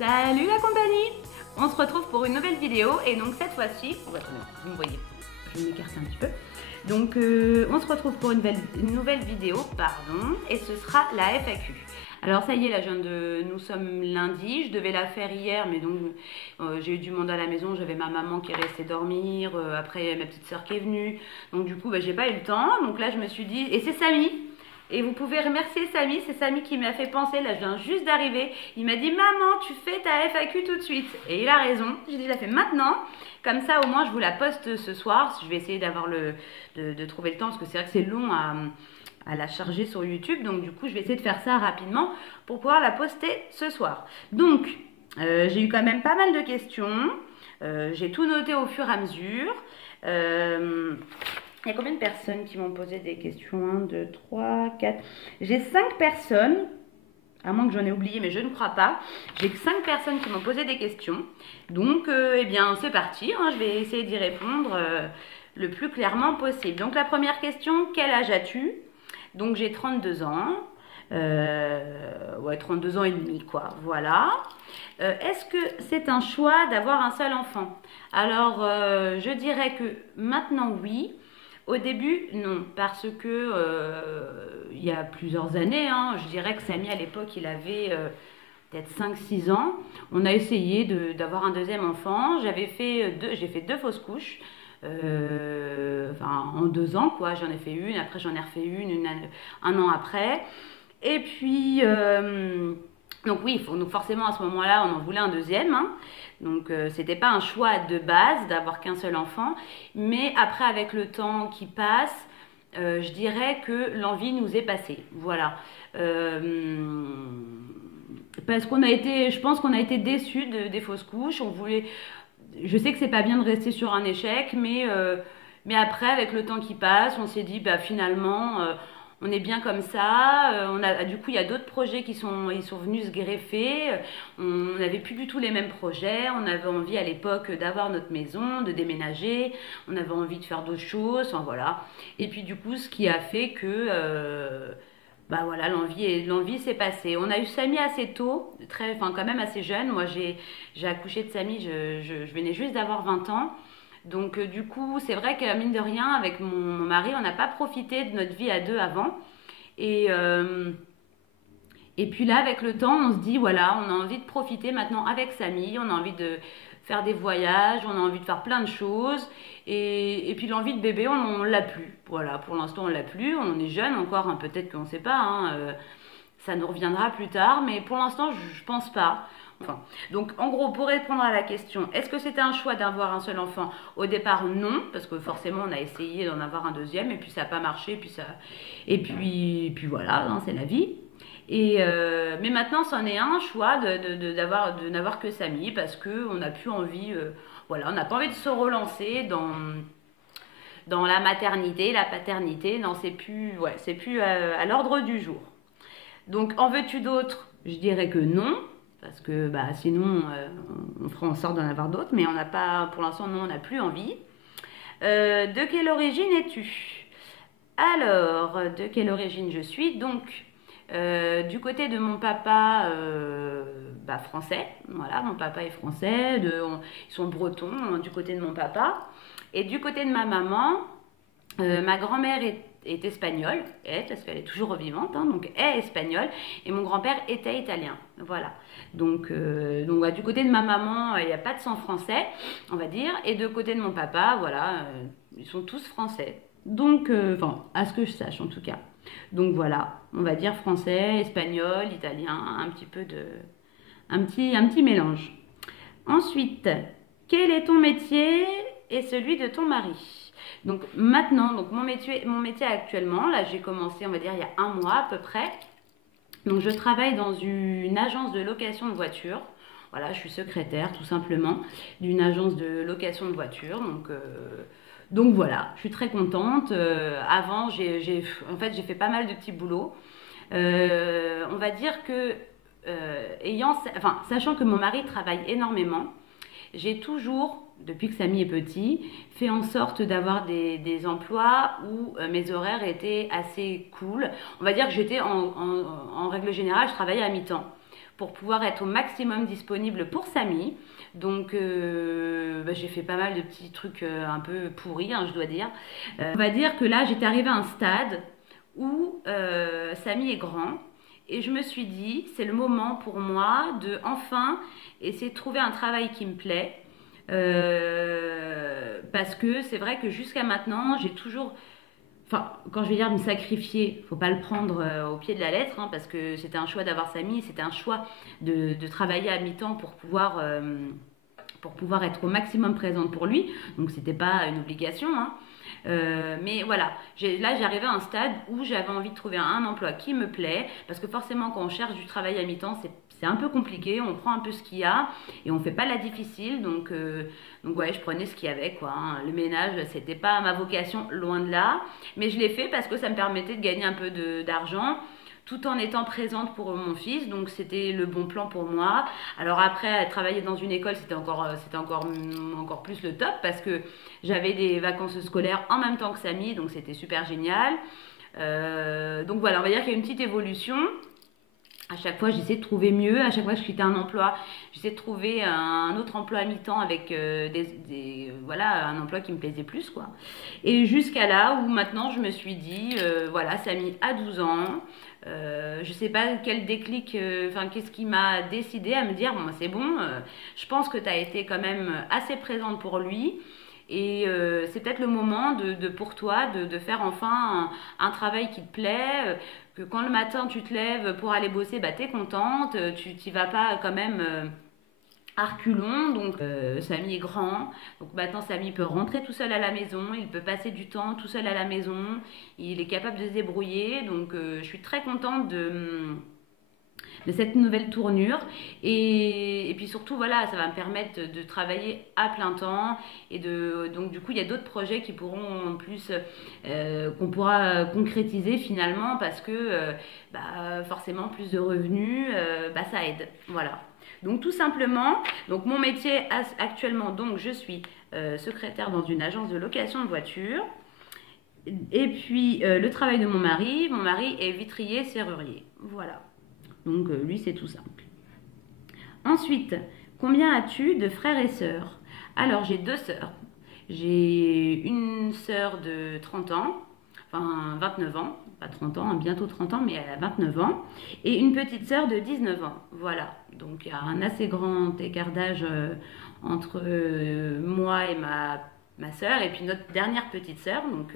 Salut la compagnie! On se retrouve pour une nouvelle vidéo et donc cette fois-ci, vous me voyez, je vais m'écarter un petit peu. Donc on se retrouve pour une nouvelle vidéo, et ce sera la FAQ. Alors ça y est, nous sommes lundi, je devais la faire hier, mais donc j'ai eu du monde à la maison, j'avais ma maman qui est restée dormir, après ma petite soeur qui est venue, donc du coup j'ai pas eu le temps, donc là je me suis dit, et c'est Samy. Et vous pouvez remercier Samy, c'est Samy qui m'a fait penser, là je viens juste d'arriver, il m'a dit maman tu fais ta FAQ tout de suite. Et il a raison, j'ai dit je la fais maintenant, comme ça au moins je vous la poste ce soir, je vais essayer d'avoir de trouver le temps parce que c'est vrai que c'est long à la charger sur YouTube, donc du coup je vais essayer de faire ça rapidement pour pouvoir la poster ce soir. Donc j'ai eu quand même pas mal de questions, j'ai tout noté au fur et à mesure. Il y a combien de personnes qui m'ont posé des questions? 1, 2, 3, 4. J'ai 5 personnes, à moins que j'en ai oublié, mais je ne crois pas. J'ai que 5 personnes qui m'ont posé des questions. Donc, eh bien, c'est parti. Je vais essayer d'y répondre le plus clairement possible. Donc, la première question, quel âge as-tu? Donc, j'ai 32 ans. Ouais, 32 ans et demi, quoi. Voilà. Est-ce que c'est un choix d'avoir un seul enfant? Alors, je dirais que maintenant, oui. Au début, non, parce que il y a plusieurs années, je dirais que Samy à l'époque, il avait peut-être 5-6 ans. On a essayé d'avoir un deuxième enfant. J'ai fait 2 fausses couches. En 2 ans, quoi. J'en ai fait une, après j'en ai refait un an après. Et puis, donc oui, donc forcément à ce moment-là, on en voulait un deuxième. Donc c'était pas un choix de base d'avoir qu'un seul enfant, mais après avec le temps qui passe, je dirais que l'envie nous est passée. Voilà. Parce je pense qu'on a été déçus des fausses couches. Je sais que c'est pas bien de rester sur un échec, mais après avec le temps qui passe, on s'est dit finalement. On est bien comme ça. Du coup, il y a d'autres projets ils sont venus se greffer. On n'avait plus du tout les mêmes projets. On avait envie à l'époque d'avoir notre maison, de déménager. On avait envie de faire d'autres choses. Enfin, voilà. Et puis du coup, ce qui a fait que voilà, l'envie s'est passée. On a eu Samy assez tôt, quand même assez jeune. Moi, j'ai accouché de Samy, je venais juste d'avoir 20 ans. Donc du coup, c'est vrai que mine de rien, avec mon mari, on n'a pas profité de notre vie à deux avant. Et puis là, avec le temps, on se dit, voilà, on a envie de profiter maintenant avec Samy, on a envie de faire des voyages, on a envie de faire plein de choses. Et puis l'envie de bébé, on l'a plus. Voilà, pour l'instant, on l'a plus. On est jeune encore, peut-être qu'on ne sait pas. Ça nous reviendra plus tard, mais pour l'instant, je pense pas. Donc en gros, pour répondre à la question, est-ce que c'était un choix d'avoir un seul enfant? Au départ, non, parce que forcément, on a essayé d'en avoir un deuxième, et puis ça n'a pas marché, et puis voilà, c'est la vie. Mais maintenant, c'en est un choix de n'avoir que Samy, parce qu'on n'a plus envie, on n'a pas envie de se relancer dans la maternité, la paternité, non, c'est plus à l'ordre du jour. Donc, en veux-tu d'autres? Je dirais que non. Parce que sinon, on fera en sorte d'en avoir d'autres, mais on n'a pas, pour l'instant, non, on n'a plus envie. De quelle origine es-tu? Alors, de quelle origine je suis? Donc, du côté de mon papa, français. Voilà, mon papa est français. Ils sont bretons du côté de mon papa. Et du côté de ma maman, ma grand-mère est espagnole, parce qu'elle est toujours vivante, donc elle est espagnole, et mon grand-père était italien. Voilà. Donc du côté de ma maman, il n'y a pas de sang français, on va dire, et de côté de mon papa, voilà, ils sont tous français. Donc, à ce que je sache en tout cas. Donc voilà, on va dire français, espagnol, italien, un petit mélange. Ensuite, quel est ton métier et celui de ton mari? Donc maintenant, mon métier actuellement, là j'ai commencé, on va dire, il y a 1 mois à peu près. Donc je travaille dans une agence de location de voitures. Voilà, je suis secrétaire tout simplement d'une agence de location de voitures. Donc voilà, je suis très contente. Avant, j'ai fait pas mal de petits boulots. On va dire que, sachant que mon mari travaille énormément, j'ai toujours, depuis que Samy est petit, fait en sorte d'avoir des emplois où mes horaires étaient assez cool. On va dire que j'étais, en règle générale, je travaillais à mi-temps pour pouvoir être au maximum disponible pour Samy. Donc j'ai fait pas mal de petits trucs un peu pourris, hein, je dois dire. On va dire que là, j'étais arrivée à un stade où Samy est grand. Et je me suis dit, c'est le moment pour moi de enfin essayer de trouver un travail qui me plaît. Parce que c'est vrai que jusqu'à maintenant, j'ai toujours... Enfin, quand je vais dire me sacrifier, faut pas le prendre au pied de la lettre, hein, parce que c'était un choix d'avoir Samy, c'était un choix de travailler à mi-temps pour pouvoir être au maximum présente pour lui. Donc, c'était pas une obligation, hein. Mais voilà, là j'arrivais à un stade où j'avais envie de trouver un emploi qui me plaît, parce que forcément quand on cherche du travail à mi-temps, c'est un peu compliqué, on prend un peu ce qu'il y a et on fait pas la difficile, donc ouais, je prenais ce qu'il y avait quoi, hein. Le ménage, c'était pas ma vocation, loin de là, mais je l'ai fait parce que ça me permettait de gagner un peu d'argent tout en étant présente pour mon fils, donc c'était le bon plan pour moi. Alors après, travailler dans une école, encore plus le top, parce que j'avais des vacances scolaires en même temps que Samy, donc c'était super génial. Donc voilà, on va dire qu'il y a une petite évolution. À chaque fois, j'essaie de trouver mieux. À chaque fois que je quittais un emploi, j'essaie de trouver un autre emploi à mi-temps avec voilà, un emploi qui me plaisait plus, quoi. Et jusqu'à là où maintenant, je me suis dit, voilà, Samy a 12 ans. Je sais pas quel déclic, qu'est-ce qui m'a décidé à me dire, bon, c'est bon, je pense que tu as été quand même assez présente pour lui. Et c'est peut-être le moment pour toi de faire enfin un travail qui te plaît, que quand le matin tu te lèves pour aller bosser, bah, tu es contente, tu t'y vas pas quand même à reculons. Donc Samy est grand, donc maintenant Samy peut rentrer tout seul à la maison, il peut passer du temps tout seul à la maison, il est capable de se débrouiller, donc je suis très contente de cette nouvelle tournure et puis surtout voilà, ça va me permettre de travailler à plein temps et donc du coup il y a d'autres projets qui pourront plus qu'on pourra concrétiser finalement, parce que forcément plus de revenus, ça aide, voilà. Donc tout simplement, donc mon métier actuellement, donc je suis secrétaire dans une agence de location de voitures. Et puis le travail de mon mari est vitrier serrurier, voilà. Donc lui, c'est tout simple. Ensuite, combien as-tu de frères et sœurs? Alors, j'ai 2 sœurs. J'ai une sœur de 30 ans, enfin 29 ans, pas 30 ans, bientôt 30 ans, mais elle a 29 ans. Et une petite sœur de 19 ans. Voilà. Donc, il y a un assez grand écart d'âge entre moi et ma sœur, et puis notre dernière petite sœur. Donc,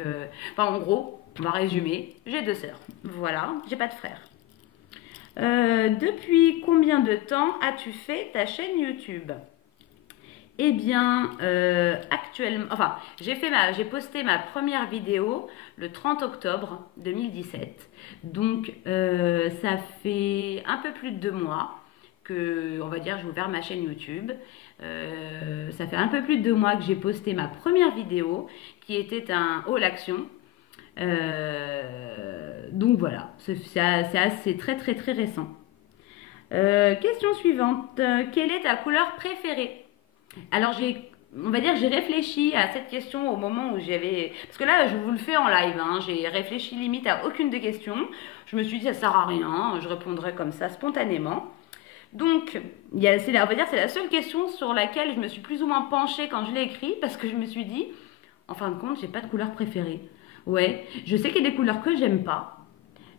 en gros, on va résumer, j'ai 2 sœurs. Voilà, j'ai pas de frère. Depuis combien de temps as-tu fait ta chaîne YouTube? Eh bien, actuellement, enfin, j'ai posté ma première vidéo le 30 octobre 2017. Donc, ça fait un peu plus de 2 mois que, on va dire, j'ai ouvert ma chaîne YouTube. Ça fait un peu plus de 2 mois que j'ai posté ma première vidéo, qui était un haul action. Donc voilà, c'est très très très récent. Question suivante. Quelle est ta couleur préférée? Alors on va dire, j'ai réfléchi à cette question au moment où j'avais... Parce que là, je vous le fais en live, hein, j'ai réfléchi limite à aucune des questions. Je me suis dit, ça sert à rien, je répondrai comme ça spontanément. Donc, on va dire, c'est la seule question sur laquelle je me suis plus ou moins penchée quand je l'ai écrit, parce que je me suis dit, en fin de compte, j'ai pas de couleur préférée. Ouais, je sais qu'il y a des couleurs que j'aime pas,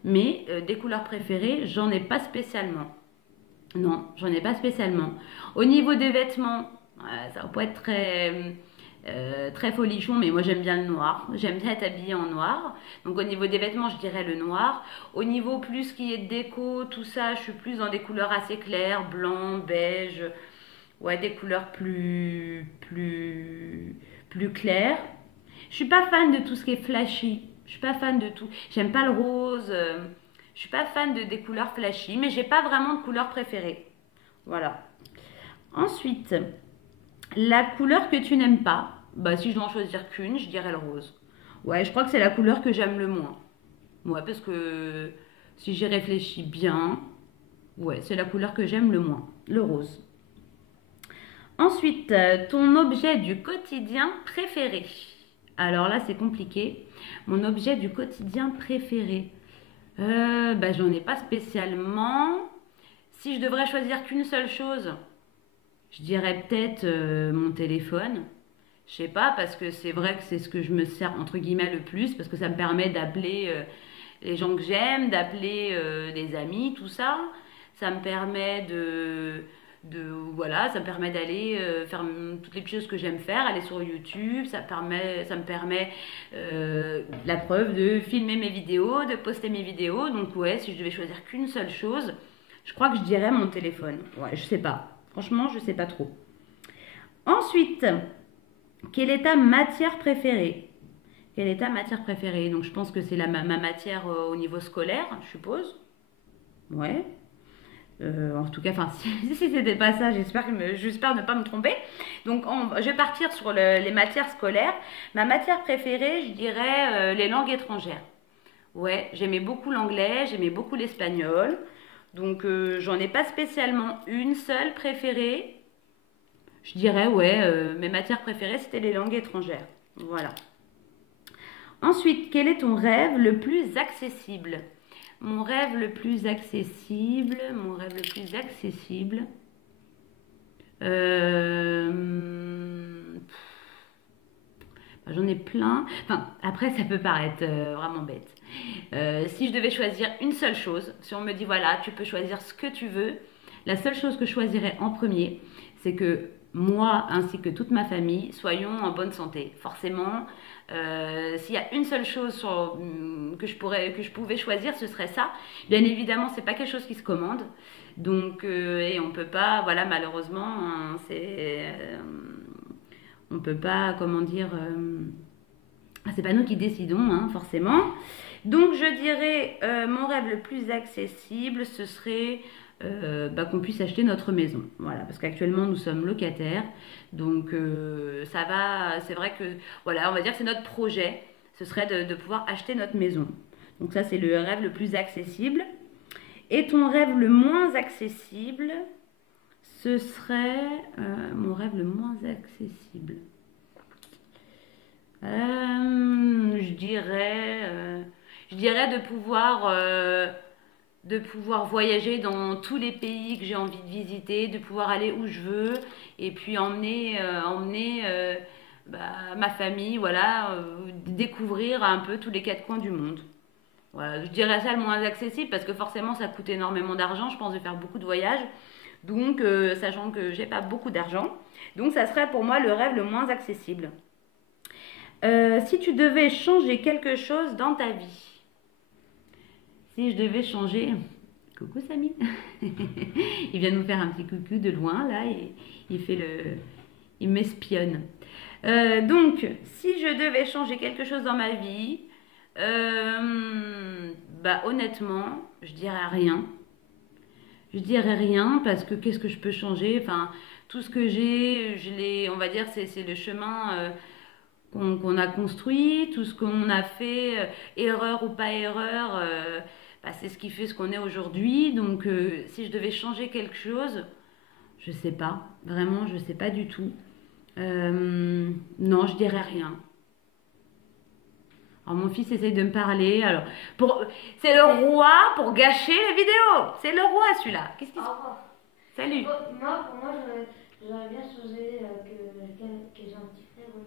mais des couleurs préférées, j'en ai pas spécialement. Non, j'en ai pas spécialement. Au niveau des vêtements, ça va pas être très folichon, mais moi j'aime bien le noir. J'aime bien être habillée en noir. Donc au niveau des vêtements, je dirais le noir. Au niveau plus qui est de déco, tout ça, je suis plus dans des couleurs assez claires, blanc, beige. Ouais, des couleurs plus claires. Je suis pas fan de tout ce qui est flashy. Je suis pas fan de tout. J'aime pas le rose. Je suis pas fan des couleurs flashy, mais j'ai pas vraiment de couleur préférée. Voilà. Ensuite, la couleur que tu n'aimes pas. Bah, si je dois en choisir qu'une, je dirais le rose. Ouais, je crois que c'est la couleur que j'aime le moins. Ouais, parce que si j'y réfléchis bien, ouais, c'est la couleur que j'aime le moins, le rose. Ensuite, ton objet du quotidien préféré. Alors là, c'est compliqué. Mon objet du quotidien préféré. J'en ai pas spécialement. Si je devrais choisir qu'une seule chose, je dirais peut-être mon téléphone. Je sais pas, parce que c'est vrai que c'est ce que je me sers entre guillemets le plus, parce que ça me permet d'appeler les gens que j'aime, d'appeler des amis, tout ça. Ça me permet voilà, ça me permet d'aller faire toutes les choses que j'aime faire, aller sur YouTube. Ça me permet la preuve de filmer mes vidéos, de poster mes vidéos. Donc ouais, si je devais choisir qu'une seule chose, je crois que je dirais mon téléphone. Ouais, je sais pas. Franchement, je sais pas trop. Ensuite, quelle est ta matière préférée? Quelle est ta matière préférée? Donc je pense que c'est ma matière au niveau scolaire, je suppose. Ouais. En tout cas, enfin, si c'était pas ça, j'espère ne pas me tromper. Donc, je vais partir sur les matières scolaires. Ma matière préférée, je dirais les langues étrangères. Ouais, j'aimais beaucoup l'anglais, j'aimais beaucoup l'espagnol. Donc, j'en ai pas spécialement une seule préférée. Je dirais, ouais, mes matières préférées, c'était les langues étrangères. Voilà. Ensuite, quel est ton rêve le plus accessible? Mon rêve le plus accessible, j'en ai plein. Enfin, après, ça peut paraître vraiment bête. Si je devais choisir une seule chose, si on me dit voilà, tu peux choisir ce que tu veux, la seule chose que je choisirais en premier, c'est que moi ainsi que toute ma famille soyons en bonne santé. Forcément, s'il y a une seule chose que je pouvais choisir, ce serait ça. Bien évidemment, c'est pas quelque chose qui se commande. Donc, et on peut pas, voilà, malheureusement, hein, on peut pas, comment dire, c'est pas nous qui décidons, hein, forcément. Donc, je dirais, mon rêve le plus accessible, ce serait qu'on puisse acheter notre maison. Voilà, parce qu'actuellement, nous sommes locataires. Donc, ça va, c'est vrai que, voilà, on va dire que c'est notre projet. Ce serait de pouvoir acheter notre maison. Donc, ça, c'est le rêve le plus accessible. Et ton rêve le moins accessible, ce serait mon rêve le moins accessible. Je dirais de pouvoir voyager dans tous les pays que j'ai envie de visiter, de pouvoir aller où je veux, et puis emmener ma famille, voilà, découvrir un peu tous les quatre coins du monde. Voilà, je dirais ça le moins accessible parce que forcément ça coûte énormément d'argent, je pense de faire beaucoup de voyages, donc sachant que j'ai pas beaucoup d'argent, donc ça serait pour moi le rêve le moins accessible. Si tu devais changer quelque chose dans ta vie, si je devais changer... Coucou Samy. Il vient nous faire un petit coucou de loin là et il m'espionne. Donc, si je devais changer quelque chose dans ma vie, honnêtement, je dirais rien. Je dirais rien parce que qu'est-ce que je peux changer? Enfin, tout ce que j'ai, on va dire, c'est le chemin qu'on a construit, tout ce qu'on a fait, erreur ou pas erreur, c'est ce qui fait ce qu'on est aujourd'hui. Donc, si je devais changer quelque chose, je sais pas. Vraiment, je sais pas du tout. Non, je dirais rien. Alors, mon fils essaye de me parler. Alors, c'est le roi pour gâcher la vidéo. C'est le roi, celui-là. Qu'est-ce qu'il se passe? Salut. Pour moi, j'aurais bien changé que j'ai un petit frère ou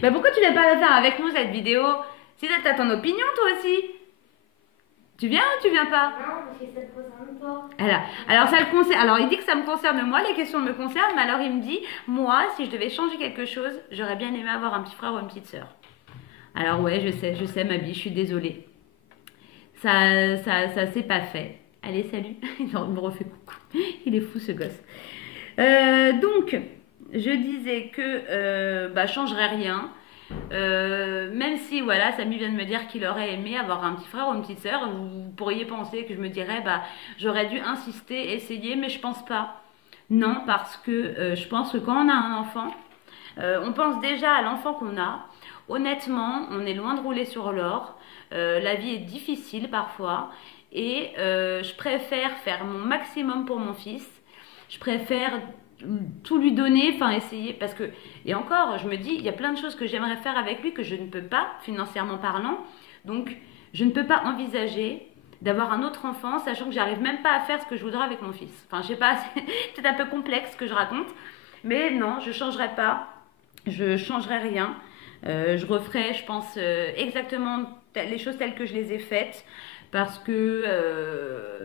ça. Pourquoi tu n'as pas la faire avec nous, cette vidéo? Si t'as ton opinion, toi aussi. Tu viens ou tu viens pas? Non, parce que ça te concerne pas. Alors, ça le concerne. Alors, il dit que ça me concerne moi, les questions me concernent, mais alors il me dit, moi, si je devais changer quelque chose, j'aurais bien aimé avoir un petit frère ou une petite sœur. Alors, ouais, je sais, ma vie, je suis désolée. Ça s'est pas fait. Allez, salut. Il me refait coucou. Il est fou, ce gosse. Donc, je disais que je changerais rien. Même si voilà, Samy vient de me dire qu'il aurait aimé avoir un petit frère ou une petite sœur, vous pourriez penser que je me dirais j'aurais dû insister, essayer, mais je pense pas. Non, parce que je pense que quand on a un enfant, on pense déjà à l'enfant qu'on a. Honnêtement, on est loin de rouler sur l'or. La vie est difficile parfois et je préfère faire mon maximum pour mon fils. Je préfère tout lui donner, enfin essayer, parce que, et encore, je me dis, il y a plein de choses que j'aimerais faire avec lui que je ne peux pas, financièrement parlant, donc je ne peux pas envisager d'avoir un autre enfant, sachant que j'arrive même pas à faire ce que je voudrais avec mon fils. Enfin, je sais pas, c'est peut-être un peu complexe ce que je raconte, mais non, je changerai pas, je changerai rien. Je referai, je pense, exactement les choses telles que je les ai faites. Parce que,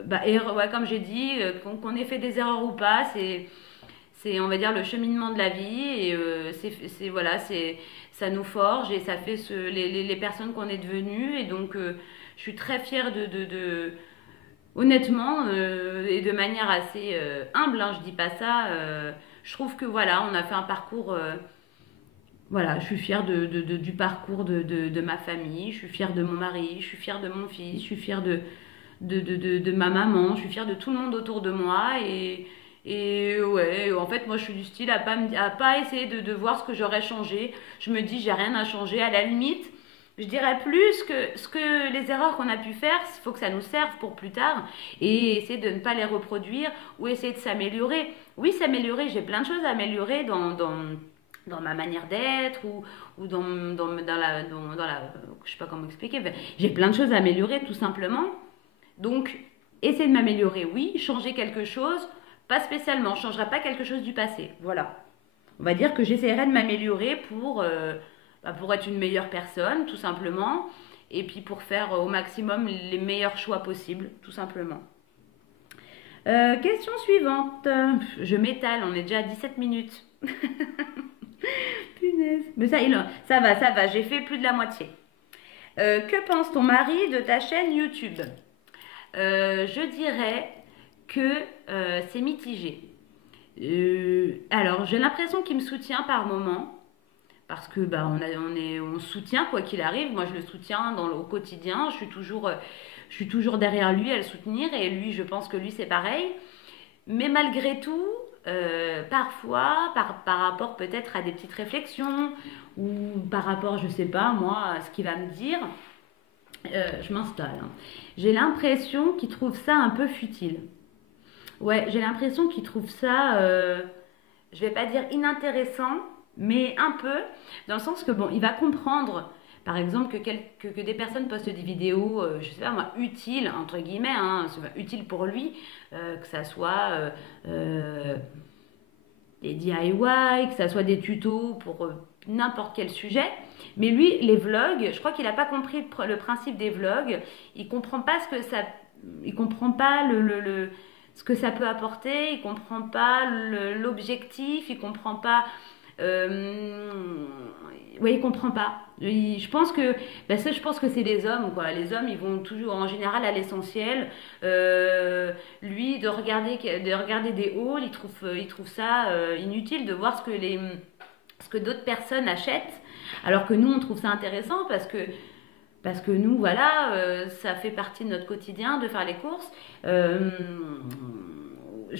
ouais, comme j'ai dit, qu'on ait fait des erreurs ou pas, on va dire, le cheminement de la vie. Et voilà, ça nous forge et ça fait les personnes qu'on est devenues. Et donc, je suis très fière honnêtement, et de manière assez humble, hein, je dis pas ça. Je trouve que voilà, on a fait un parcours. Voilà, je suis fière du parcours de ma famille, je suis fière de mon mari, je suis fière de mon fils, je suis fière de ma maman, je suis fière de tout le monde autour de moi. Et ouais, en fait, moi je suis du style à pas essayer de voir ce que j'aurais changé. Je me dis, j'ai rien à changer. À la limite, je dirais plus que les erreurs qu'on a pu faire, il faut que ça nous serve pour plus tard et essayer de ne pas les reproduire ou essayer de s'améliorer. Oui, s'améliorer, j'ai plein de choses à améliorer dans ma manière d'être ou je sais pas comment expliquer, j'ai plein de choses à améliorer tout simplement. Donc, essayer de m'améliorer, oui. Changer quelque chose, pas spécialement. Je ne changerai pas quelque chose du passé. Voilà. On va dire que j'essaierai de m'améliorer pour être une meilleure personne, tout simplement. Et puis pour faire au maximum les meilleurs choix possibles, tout simplement. Question suivante. Je m'étale, on est déjà à 17 minutes. Punaise. Mais ça va, j'ai fait plus de la moitié. Que pense ton mari de ta chaîne YouTube? Je dirais que c'est mitigé. Alors, j'ai l'impression qu'il me soutient par moment, parce que on soutient quoi qu'il arrive. Moi, je le soutiens au quotidien. Je suis toujours derrière lui à le soutenir, et lui, je pense que lui, c'est pareil. Mais malgré tout, parfois, par rapport peut-être à des petites réflexions, ou par rapport, je sais pas, moi, à ce qu'il va me dire, je m'installe, hein. J'ai l'impression qu'il trouve ça un peu futile. Ouais, j'ai l'impression qu'il trouve ça, je vais pas dire inintéressant, mais un peu, dans le sens que bon, il va comprendre, par exemple, que des personnes postent des vidéos, je sais pas moi, utiles, entre guillemets, hein, utiles pour lui, que ça soit des DIY, que ça soit des tutos pour n'importe quel sujet. Mais lui, les vlogs, je crois qu'il n'a pas compris le principe des vlogs. Il comprend pas il comprend pas ce que ça peut apporter. Il comprend pas l'objectif. Il comprend pas. Oui, il comprend pas. Je pense que, je pense que c'est les hommes, quoi. Les hommes, ils vont toujours, en général, à l'essentiel. Lui, de regarder des hauls, il trouve ça inutile de voir ce que d'autres personnes achètent. Alors que nous, on trouve ça intéressant parce que nous, voilà, ça fait partie de notre quotidien de faire les courses. Je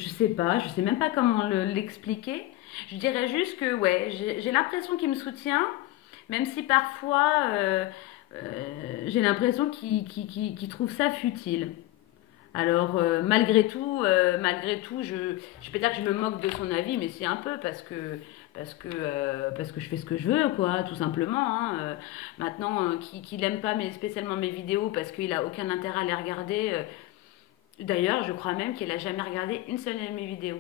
sais pas, je sais même pas comment l'expliquer. Je dirais juste que, ouais, j'ai l'impression qu'il me soutient, même si parfois, j'ai l'impression qu'il trouve ça futile. Alors, malgré tout, je peux dire que je me moque de son avis, mais c'est un peu parce que je fais ce que je veux, quoi, tout simplement, hein. Maintenant, qu'il aime pas spécialement mes vidéos parce qu'il a aucun intérêt à les regarder. D'ailleurs, je crois même qu'il a jamais regardé une seule de mes vidéos.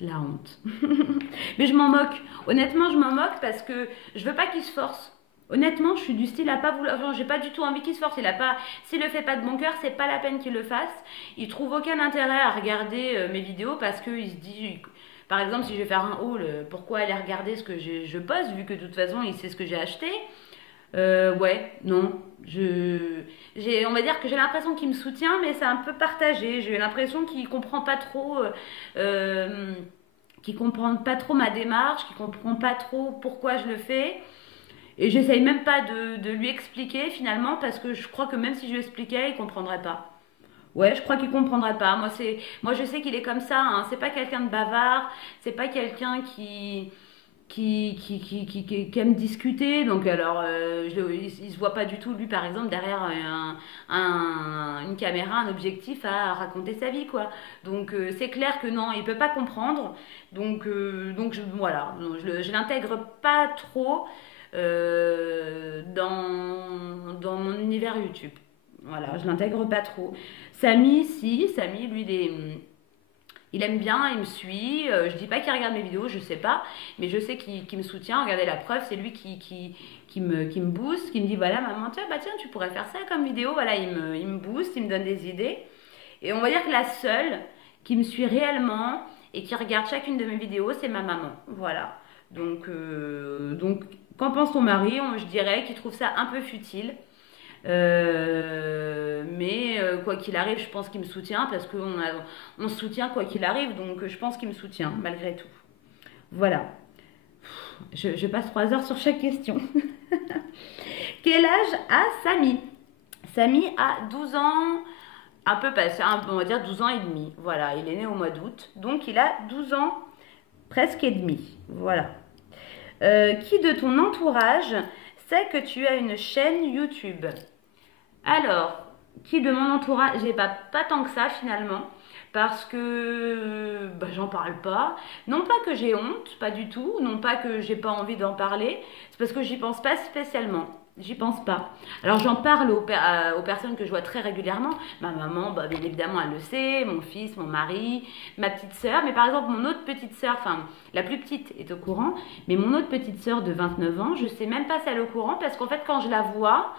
La honte. Mais je m'en moque. Honnêtement, je m'en moque parce que je veux pas qu'il se force. Honnêtement, je suis du style à pas vouloir. Enfin, j'ai pas du tout envie qu'il se force. S'il le fait pas de bon cœur, c'est pas la peine qu'il le fasse. Il trouve aucun intérêt à regarder mes vidéos parce qu'il se dit, par exemple, si je vais faire un haul, pourquoi aller regarder ce que je poste vu que de toute façon il sait ce que j'ai acheté. Ouais, non. On va dire que j'ai l'impression qu'il me soutient, mais c'est un peu partagé. J'ai l'impression qu'il comprend pas trop. Qu'il comprend pas trop ma démarche, qu'il comprend pas trop pourquoi je le fais. Et j'essaye même pas de lui expliquer finalement parce que je crois que même si je lui expliquais, il comprendrait pas. Ouais, je crois qu'il comprendrait pas. Moi je sais qu'il est comme ça, hein. C'est pas quelqu'un de bavard, c'est pas quelqu'un qui aime discuter. Donc alors, il se voit pas du tout, lui par exemple, derrière une caméra, un objectif à raconter sa vie, quoi. Donc c'est clair que non, il peut pas comprendre. Donc voilà, je l'intègre pas trop dans mon univers YouTube. Voilà, je l'intègre pas trop. Samy, si, Samy, lui, il aime bien, il me suit. Je dis pas qu'il regarde mes vidéos, je sais pas, mais je sais qu'il me soutient. Regardez la preuve, c'est lui qui me booste, qui me dit voilà maman, tiens, bah tiens, tu pourrais faire ça comme vidéo. Voilà, il me booste, il me donne des idées. Et on va dire que la seule qui me suit réellement et qui regarde chacune de mes vidéos, c'est ma maman. Voilà. Donc qu'en pense ton mari? Je dirais qu'il trouve ça un peu futile. Mais quoi qu'il arrive, je pense qu'il me soutient parce on se soutient quoi qu'il arrive. Donc je pense qu'il me soutient malgré tout. Voilà. Je passe 3 heures sur chaque question. Quel âge a Samy? Samy a 12 ans, un peu passé, on va dire 12 ans et demi. Voilà, il est né au mois d'août. Donc il a 12 ans presque et demi. Voilà. Qui de ton entourage sait que tu as une chaîne YouTube? Alors, qui de mon entourage, j'ai pas tant que ça finalement, parce que bah, j'en parle pas. Non pas que j'ai honte, pas du tout, non pas que j'ai pas envie d'en parler, c'est parce que j'y pense pas spécialement. J'y pense pas. Alors j'en parle aux personnes que je vois très régulièrement. Ma maman, bah, bien évidemment, elle le sait, mon fils, mon mari, ma petite sœur. Mais par exemple, mon autre petite sœur, enfin la plus petite est au courant, mais mon autre petite sœur de 29 ans, je sais même pas si elle est au courant parce qu'en fait quand je la vois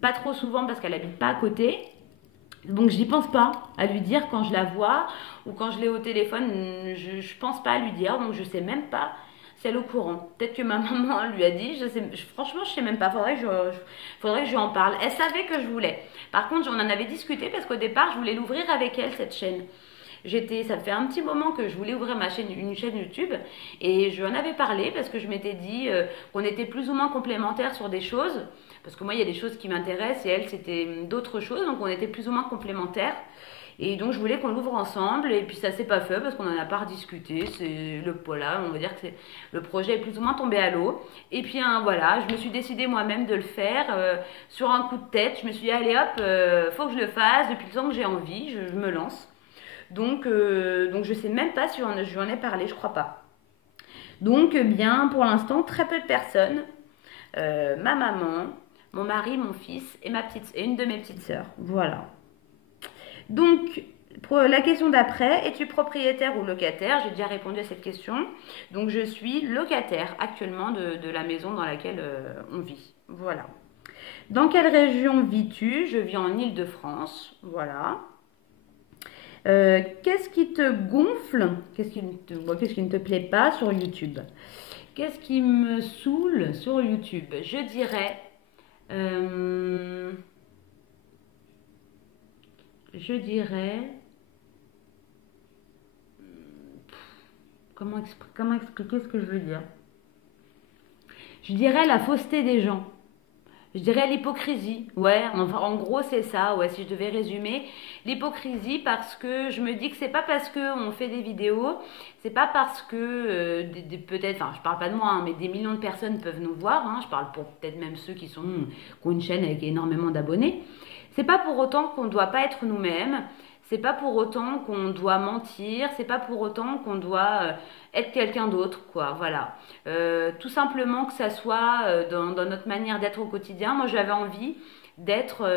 pas trop souvent parce qu'elle habite pas à côté. Donc j'y pense pas à lui dire quand je la vois ou quand je l'ai au téléphone, je pense pas à lui dire, donc je sais même pas si elle est au courant. Peut-être que ma maman lui a dit, franchement je sais même pas, faudrait que je lui en parle. Elle savait que je voulais. Par contre on en avait discuté parce qu'au départ je voulais l'ouvrir avec elle cette chaîne. Ça fait un petit moment que je voulais ouvrir une chaîne YouTube et je lui en avais parlé parce que je m'étais dit qu'on était plus ou moins complémentaires sur des choses. Parce que moi, il y a des choses qui m'intéressent et elle, c'était d'autres choses. Donc, on était plus ou moins complémentaires. Et donc, je voulais qu'on l'ouvre ensemble. Et puis, ça s'est pas fait parce qu'on n'en a pas rediscuté. Voilà, on va dire que le projet est plus ou moins tombé à l'eau. Et puis, voilà, je me suis décidée moi-même de le faire sur un coup de tête. Je me suis dit, allez hop, faut que je le fasse. Depuis le temps que j'ai envie, je me lance. Donc, je sais même pas si je lui en ai parlé, je crois pas. Donc, bien, pour l'instant, très peu de personnes. Ma maman, mon mari, mon fils et une de mes petites sœurs. Voilà. Donc, pour la question d'après, es-tu propriétaire ou locataire? J'ai déjà répondu à cette question. Donc, je suis locataire actuellement de la maison dans laquelle on vit. Voilà. Dans quelle région vis-tu? Je vis en Île-de-France. Voilà. Qu'est-ce qui te gonfle? Qu'est-ce qui ne te plaît pas sur YouTube? Qu'est-ce qui me saoule sur YouTube? Je dirais... comment expliquer ce que je veux dire? Je dirais la fausseté des gens. Je dirais l'hypocrisie. Ouais, en gros, c'est ça. Ouais, si je devais résumer, l'hypocrisie parce que je me dis que c'est pas parce qu'on fait des vidéos, c'est pas parce que peut-être, enfin, je parle pas de moi, hein, mais des millions de personnes peuvent nous voir. Hein, je parle pour peut-être même ceux qui ont une chaîne avec énormément d'abonnés. C'est pas pour autant qu'on doit pas être nous-mêmes. C'est pas pour autant qu'on doit mentir. C'est pas pour autant qu'on doit être quelqu'un d'autre, quoi. Voilà. Tout simplement que ça soit dans notre manière d'être au quotidien. Moi, j'avais envie d'être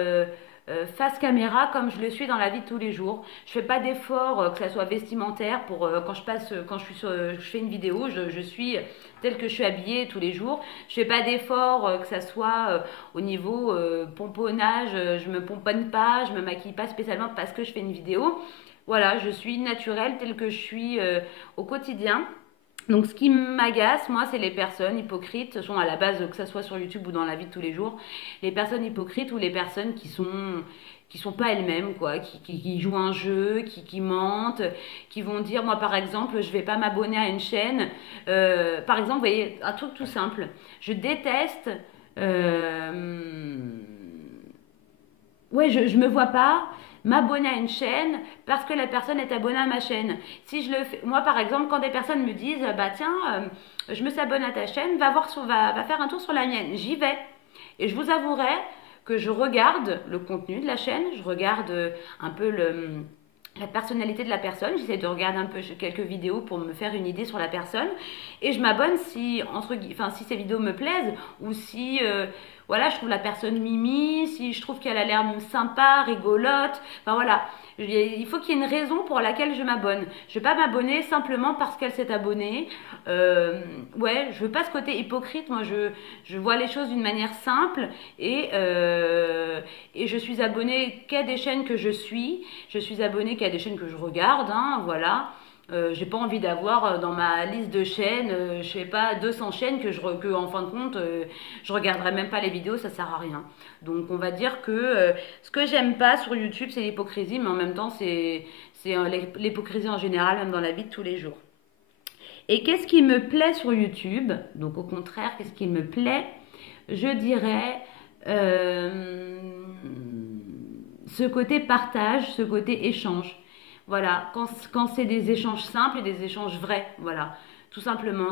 face caméra comme je le suis dans la vie de tous les jours. Je fais pas d'effort que ça soit vestimentaire pour quand je fais une vidéo, je suis telle que je suis habillée tous les jours. Je fais pas d'effort que ça soit au niveau pomponnage, je me pomponne pas, je me maquille pas spécialement parce que je fais une vidéo. Voilà, je suis naturelle telle que je suis au quotidien. Donc ce qui m'agace, moi, c'est les personnes hypocrites, sont à la base, que ça soit sur YouTube ou dans la vie de tous les jours, les personnes hypocrites ou les personnes qui sont pas elles-mêmes, quoi, qui jouent un jeu, qui mentent, qui vont dire, moi par exemple, je vais pas m'abonner à une chaîne. Par exemple, vous voyez, un truc tout simple, je déteste... ouais, je me vois pas m'abonner à une chaîne parce que la personne est abonnée à ma chaîne. Si je le fais, moi par exemple, quand des personnes me disent, bah tiens, je me suis abonnée à ta chaîne, va faire un tour sur la mienne, j'y vais. Et je vous avouerai que je regarde le contenu de la chaîne, je regarde un peu la personnalité de la personne. J'essaie de regarder un peu quelques vidéos pour me faire une idée sur la personne. Et je m'abonne si, si ces vidéos me plaisent ou si voilà, je trouve la personne mimi, si je trouve qu'elle a l'air sympa, rigolote. Enfin voilà, il faut qu'il y ait une raison pour laquelle je m'abonne. Je ne vais pas m'abonner simplement parce qu'elle s'est abonnée. Ouais, je veux pas ce côté hypocrite. Moi, je vois les choses d'une manière simple et je suis abonnée qu'à des chaînes que je suis. Je suis abonnée qu'à des chaînes que je regarde, hein, voilà. J'ai pas envie d'avoir dans ma liste de chaînes, je sais pas, 200 chaînes que en fin de compte, je regarderai même pas les vidéos, ça sert à rien. Donc on va dire que ce que j'aime pas sur YouTube, c'est l'hypocrisie, mais en même temps, c'est l'hypocrisie en général, même dans la vie de tous les jours. Et qu'est-ce qui me plaît sur YouTube? Donc au contraire, qu'est-ce qui me plaît? Je dirais ce côté partage, ce côté échange. Voilà, quand c'est des échanges simples et des échanges vrais, voilà, tout simplement.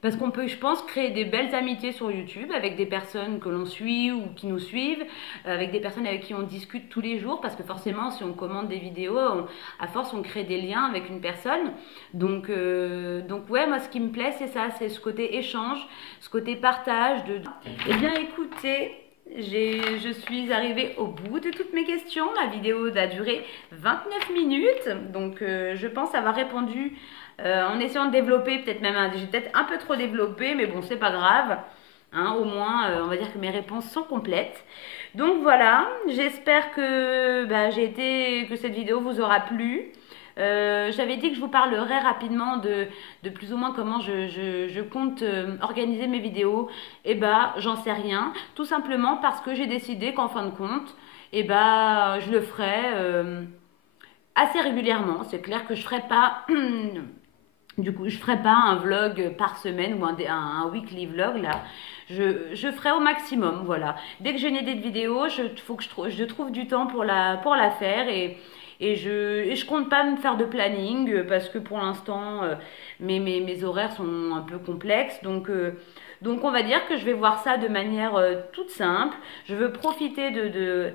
Parce qu'on peut, je pense, créer des belles amitiés sur YouTube avec des personnes que l'on suit ou qui nous suivent, avec des personnes avec qui on discute tous les jours, parce que forcément, si on commande des vidéos, à force, on crée des liens avec une personne. Donc ouais, moi, ce qui me plaît, c'est ça, c'est ce côté échange, ce côté partage. Eh bien, écoutez. Je suis arrivée au bout de toutes mes questions. Ma vidéo a duré 29 minutes. Donc, je pense avoir répondu en essayant de développer, j'ai peut-être un peu trop développé, mais bon, c'est pas grave. Hein, au moins, on va dire que mes réponses sont complètes. Donc voilà, j'espère que, que cette vidéo vous aura plu. J'avais dit que je vous parlerais rapidement de plus ou moins comment je compte organiser mes vidéos. Et j'en sais rien. Tout simplement parce que j'ai décidé qu'en fin de compte, je le ferai assez régulièrement. C'est clair que je ferai pas du coup, je ferai pas un vlog par semaine ou un weekly vlog là. Je ferai au maximum, voilà. Dès que j'ai une idée de vidéo, faut que je trouve du temps pour la faire et je compte pas me faire de planning parce que pour l'instant mes horaires sont un peu complexes donc on va dire que je vais voir ça de manière toute simple. Je veux profiter de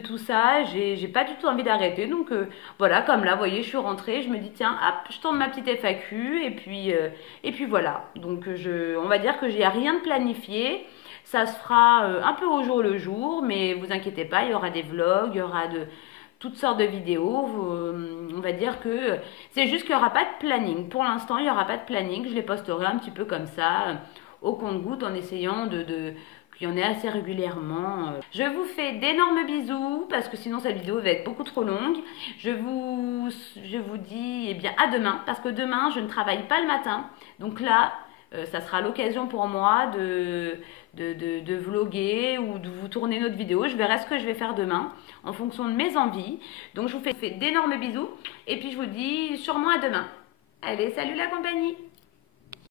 tout ça. J'ai pas du tout envie d'arrêter. Donc voilà, comme là, vous voyez, je suis rentrée, je me dis tiens, hop, je tourne ma petite FAQ et puis voilà. Donc on va dire que j'ai rien de planifié. Ça se fera un peu au jour le jour, mais vous inquiétez pas, il y aura des vlogs, il y aura toutes sortes de vidéos. On va dire que c'est juste qu'il n'y aura pas de planning. Pour l'instant, il n'y aura pas de planning. Je les posterai un petit peu comme ça, au compte-gouttes, en essayant qu'il y en ait assez régulièrement. Je vous fais d'énormes bisous, parce que sinon cette vidéo va être beaucoup trop longue. Je vous dis à demain, parce que demain, je ne travaille pas le matin. Donc là, ça sera l'occasion pour moi de vlogger ou de vous tourner une autre vidéo. Je verrai ce que je vais faire demain en fonction de mes envies. Donc je vous fais d'énormes bisous et puis je vous dis sûrement à demain. Allez, salut la compagnie!